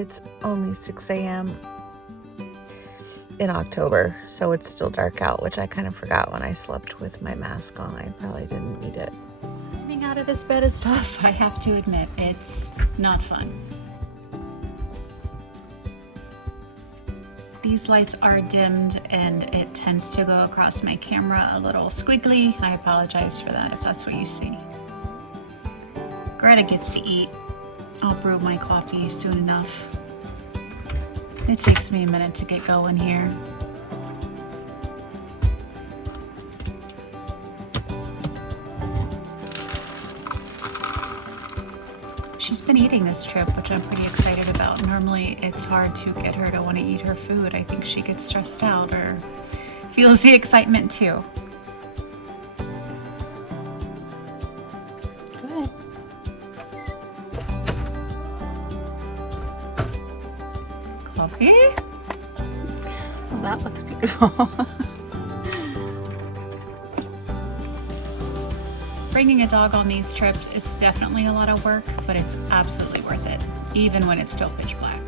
it's only 6 a.m. in October, so it's still dark out, which I kind of forgot when I slept with my mask on. I probably didn't need it. Climbing out of this bed is tough, I have to admit. It's not fun. These lights are dimmed and it tends to go across my camera a little squiggly. I apologize for that if that's what you see. Greta gets to eat. I'll brew my coffee soon enough. It takes me a minute to get going here. She's been eating this trip, which I'm pretty excited about. Normally it's hard to get her to want to eat her food. I think she gets stressed out or feels the excitement too. Good. Coffee? Well, that looks beautiful. Bringing a dog on these trips, it's definitely a lot of work, but it's absolutely worth it, even when it's still pitch black.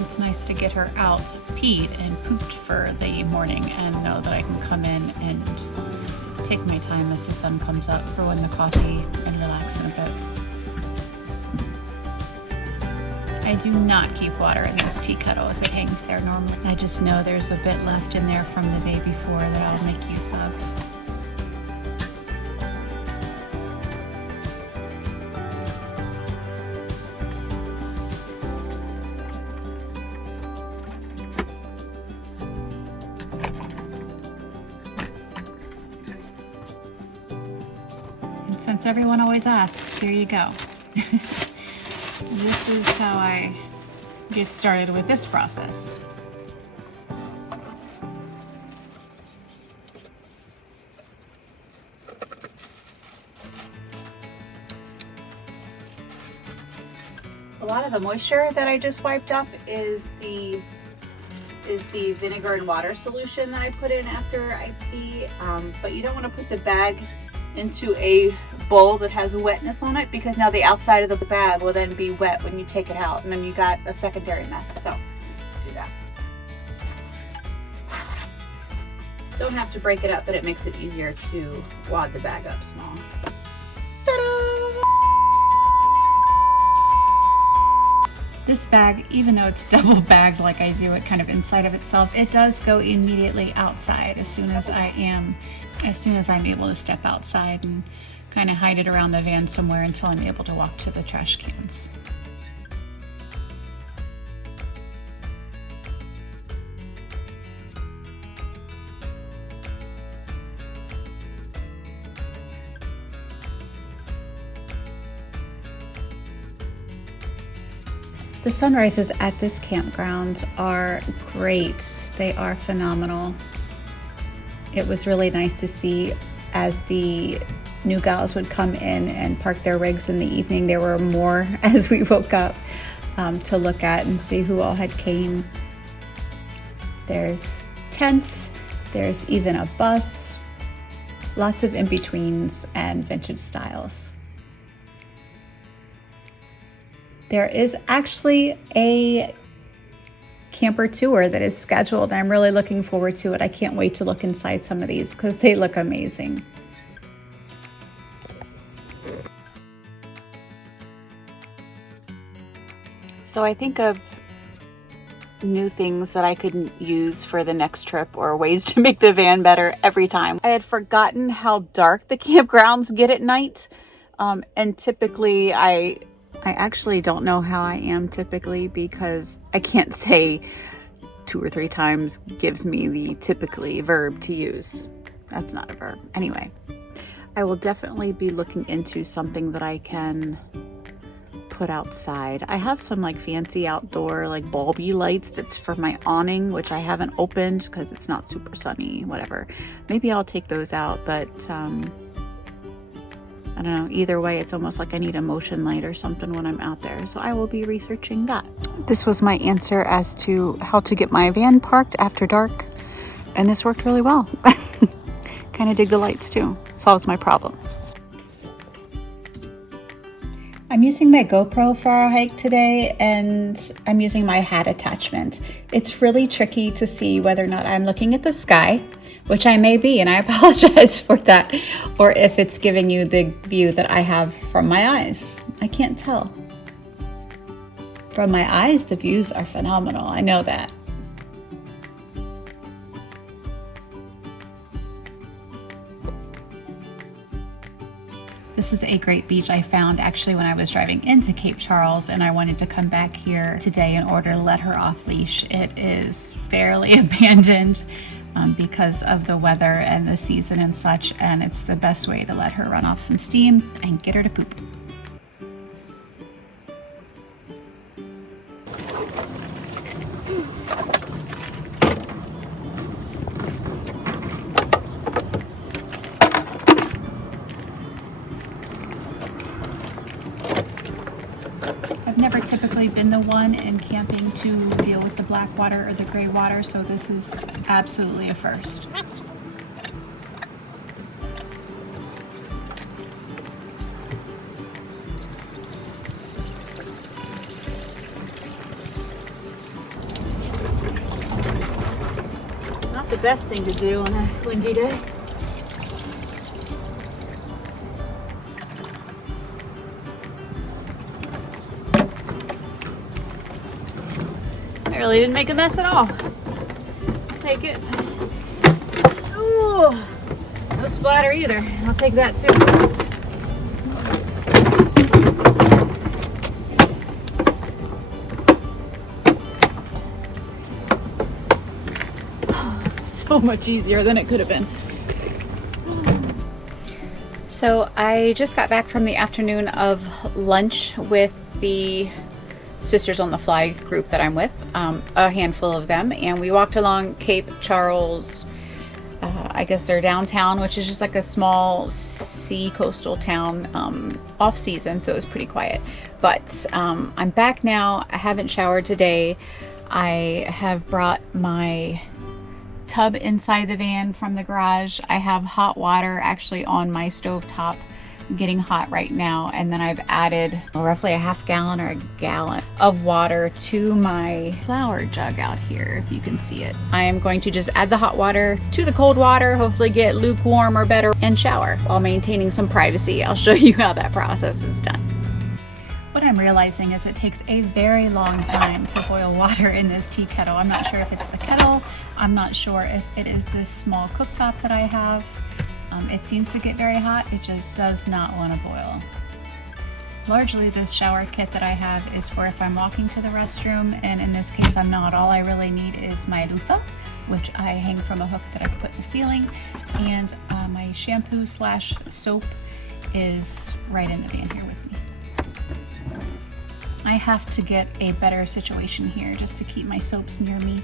It's nice to get her out, peed and pooped for the morning and know that I can come in and take my time as the sun comes up for when the coffee and relax in a bit. I do not keep water in this tea kettle as it hangs there normally. I just know there's a bit left in there from the day before that I'll make use of. And since everyone always asks, here you go. This is how I get started with this process. A lot of the moisture that I just wiped up is the vinegar and water solution that I put in after I pee, but you don't want to put the bag into a bowl that has wetness on it, because now the outside of the bag will then be wet when you take it out, and then you got a secondary mess. So do that. Don't have to break it up, but it makes it easier to wad the bag up small. Ta-da! This bag, even though it's double bagged like I do it kind of inside of itself, it does go immediately outside as soon as I'm able to step outside and kind of hide it around the van somewhere until I'm able to walk to the trash cans. The sunrises at this campground are great. They are phenomenal. It was really nice to see as the new gals would come in and park their rigs in the evening. There were more as we woke up to look at and see who all had came. There's tents, there's even a bus, lots of in-betweens and vintage styles. There is actually a camper tour that is scheduled. I'm really looking forward to it. I can't wait to look inside some of these because they look amazing. So I think of new things that I could use for the next trip or ways to make the van better every time. I had forgotten how dark the campgrounds get at night. And typically I actually don't know how I am typically, because I can't say 2 or 3 times gives me the typically verb to use. That's not a verb. Anyway, I will definitely be looking into something that I can put outside. I have some like fancy outdoor like bulby lights that's for my awning, which I haven't opened because it's not super sunny, whatever. Maybe I'll take those out, but I don't know. Either way, it's almost like I need a motion light or something when I'm out there. So I will be researching that. This was my answer as to how to get my van parked after dark. And this worked really well. Kind of dig the lights too. Solves my problem. I'm using my GoPro for our hike today, and I'm using my hat attachment. It's really tricky to see whether or not I'm looking at the sky, which I may be, and I apologize for that, or if it's giving you the view that I have from my eyes. I can't tell. From my eyes, the views are phenomenal. I know that. This is a great beach I found actually when I was driving into Cape Charles, and I wanted to come back here today in order to let her off leash. It is fairly abandoned because of the weather and the season and such, and it's the best way to let her run off some steam and get her to poop. I've never typically been the one in camping to deal with the black water or the gray water, so this is absolutely a first. Not the best thing to do on a windy day. I really didn't make a mess at all. Take it. Oh, no splatter either. I'll take that too. So much easier than it could have been. So I just got back from the afternoon of lunch with the Sisters on the Fly group that I'm with, a handful of them, and we walked along Cape Charles. I guess they're downtown, which is just like a small sea coastal town, off season, so it was pretty quiet. But I'm back now. I haven't showered today. I have brought my tub inside the van from the garage. I have hot water actually on my stovetop, getting hot right now, and then I've added roughly a half gallon or a gallon of water to my flower jug out here, if you can see it. I am going to just add the hot water to the cold water, hopefully get lukewarm or better, and shower while maintaining some privacy. I'll show you how that process is done. What I'm realizing is it takes a very long time to boil water in this tea kettle. I'm not sure if it's the kettle, I'm not sure if it is this small cooktop that I have. It seems to get very hot, it just does not want to boil. Largely this shower kit that I have is for if I'm walking to the restroom, and in this case I'm not. All I really need is my loofah, which I hang from a hook that I put in the ceiling, and my shampoo slash soap is right in the van here with me. I have to get a better situation here just to keep my soaps near me.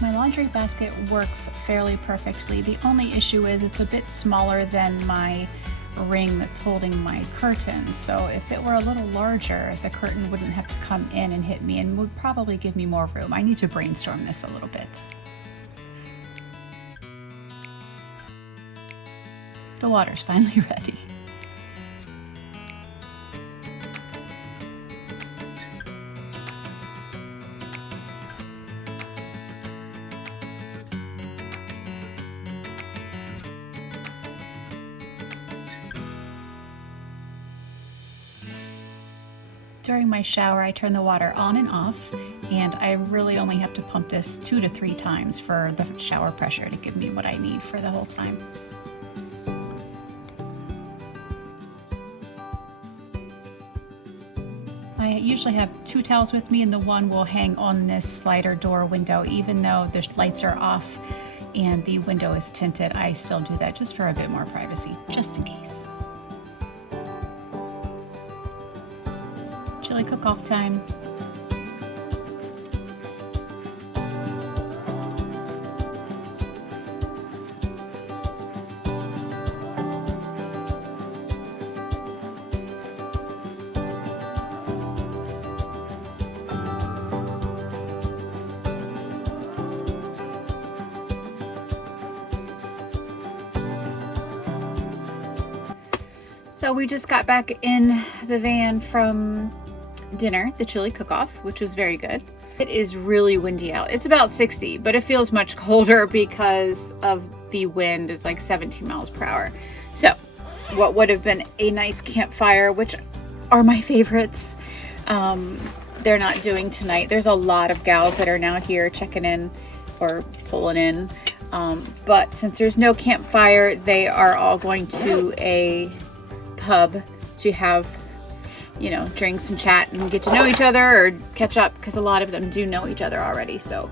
My laundry basket works fairly perfectly. The only issue is it's a bit smaller than my ring that's holding my curtain. So if it were a little larger, the curtain wouldn't have to come in and hit me and would probably give me more room. I need to brainstorm this a little bit. The water's finally ready. During my shower, I turn the water on and off, and I really only have to pump this 2 to 3 times for the shower pressure to give me what I need for the whole time. I usually have 2 towels with me, and the one will hang on this slider door window. Even though the lights are off and the window is tinted, I still do that just for a bit more privacy, just in case. Chili cook-off time. So we just got back in the van from dinner, the chili cook-off, which was very good. It is really windy out. It's about 60, but it feels much colder because of the wind is like 17 miles per hour. So what would have been a nice campfire, which are my favorites, they're not doing tonight. There's a lot of gals that are now here checking in or pulling in. But since there's no campfire, they are all going to a pub to have, you know, drinks and chat and get to know each other or catch up, because a lot of them do know each other already. So,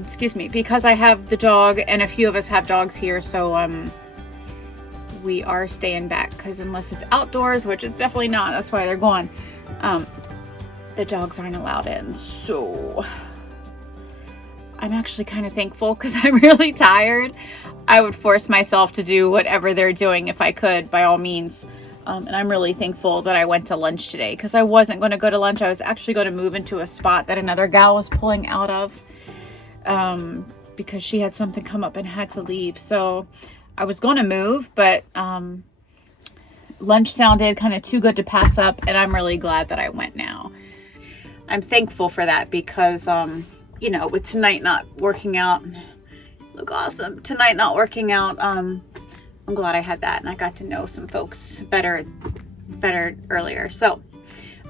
excuse me, because I have the dog and a few of us have dogs here, so we are staying back, because unless it's outdoors, which it's definitely not, that's why they're gone, the dogs aren't allowed in. So I'm actually kind of thankful, because I'm really tired. I would force myself to do whatever they're doing if I could, by all means. And I'm really thankful that I went to lunch today, because I wasn't going to go to lunch. I was actually going to move into a spot that another gal was pulling out of, because she had something come up and had to leave. So I was going to move, but lunch sounded kind of too good to pass up, and I'm really glad that I went now. I'm thankful for that, because you know, with tonight not working out, look awesome. Tonight not working out, I'm glad I had that, and I got to know some folks better earlier. So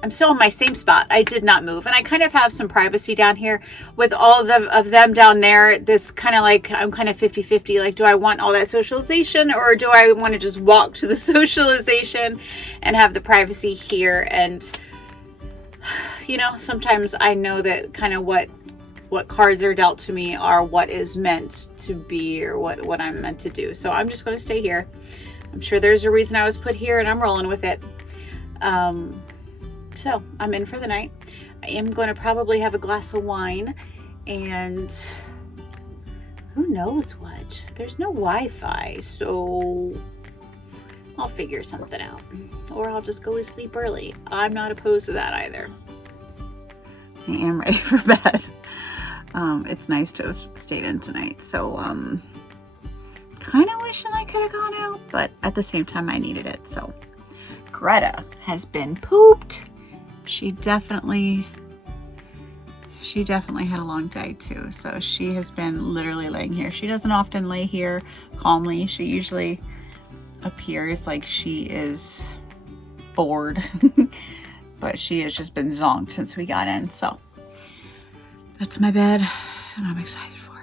I'm still in my same spot. I did not move, and I kind of have some privacy down here with all of them down there. That's kind of like, I'm kind of 50-50. Like, do I want all that socialization, or do I want to just walk to the socialization and have the privacy here? And, you know, sometimes I know that kind of what cards are dealt to me are what is meant to be, or what I'm meant to do. So I'm just going to stay here. I'm sure there's a reason I was put here, and I'm rolling with it. So I'm in for the night. I am going to probably have a glass of wine, and who knows what. There's no Wi-Fi, so I'll figure something out. Or I'll just go to sleep early. I'm not opposed to that either. I am ready for bed. It's nice to have stayed in tonight, so kind of wishing I could have gone out, but at the same time I needed it. So Greta has been pooped. She definitely had a long day too, so she has been literally laying here. She doesn't often lay here calmly. She usually appears like she is bored, but she has just been zonked since we got in. So that's my bed, and I'm excited for it.